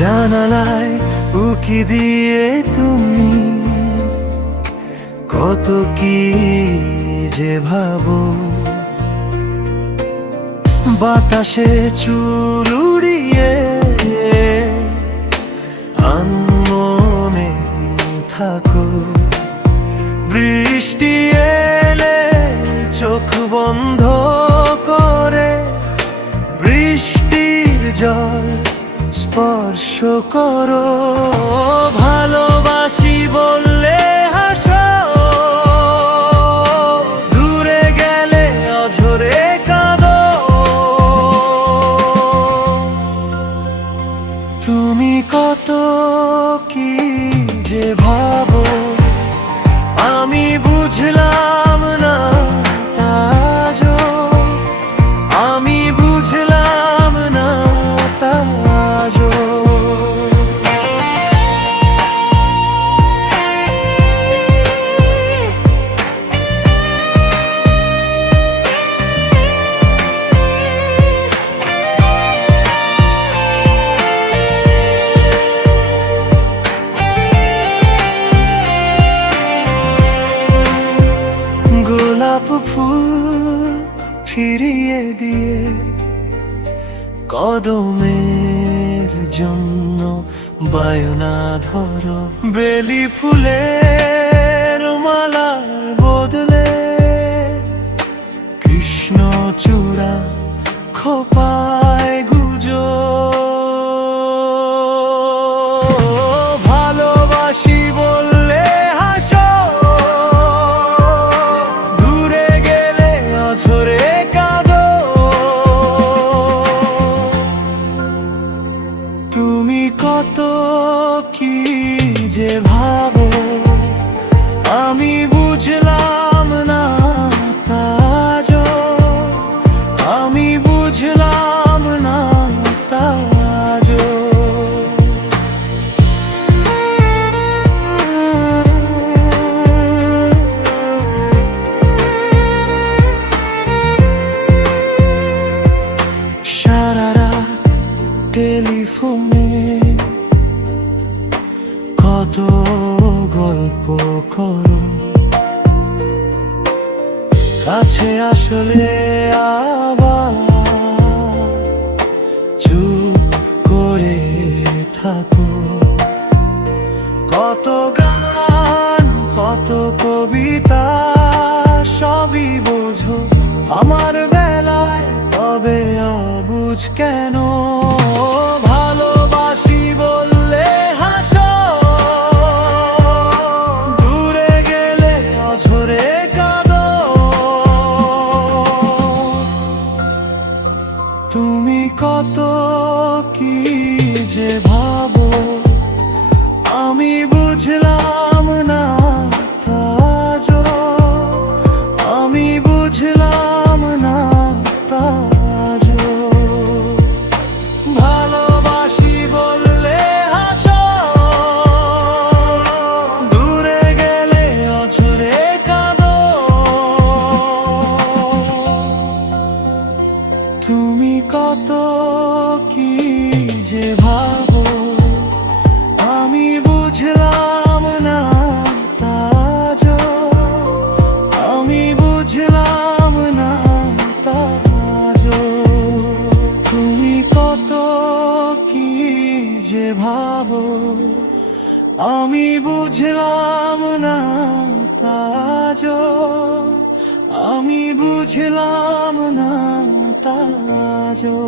জানালায় উকি দিয়ে তুমি কত কি যে ভাবো, বাতাসে চুল উড়িয়ে আনমনে থাকো। বৃষ্টি এলে চোখ বন্ধ করে বৃষ্টির জল স্পর্শ করো। ভালোবাসি বললে হাসো, দূরে গেলে অঝরে কাঁদো। তুমি কত কি যে ভাবো, আমি বুঝলাম না তাজো, আমি বুঝলাম না তাজো। গোলাপ ফুল ফিরিয়ে দিয়ে কদমের জন্য বায়না ধরো। বেলি ফুলের মালার বদলে কৃষ্ণচূড়া খোপায় গুজো। ভালোবাসি বললে হাসো, দূরে গেলে অঝরে কাঁদো। তুমি কত কি যে ভাবো, আমি বুঝলাম না তাজো, আমি বুঝলাম না তাজো। সারা রাত টেলিফোনে কত গল্প করো, কাছে আসলে আবার চুপ করে থাকো। কত গান কত কবিতা সবই বোঝো আমার বেলায়, তবে অবুঝ কেন? ভালোবাসি বললে হাসো, দূরে গেলে অঝরে কাঁদো। তুমি কত কি যে ভাবো, আমি বুঝলাম না তাজো, আমি বুঝলাম না তাজো। ভালোবাসি বললে হাসো, দূরে গেলে অঝরে কাঁদো। তুমি কত কি যে ভাবো, আমি বুঝলাম না তাজো, আমি বুঝলাম না তাজো। তুমি কত কি যে ভাবো, আমি বুঝলাম না তাজো, আমি বুঝলাম না তাজো।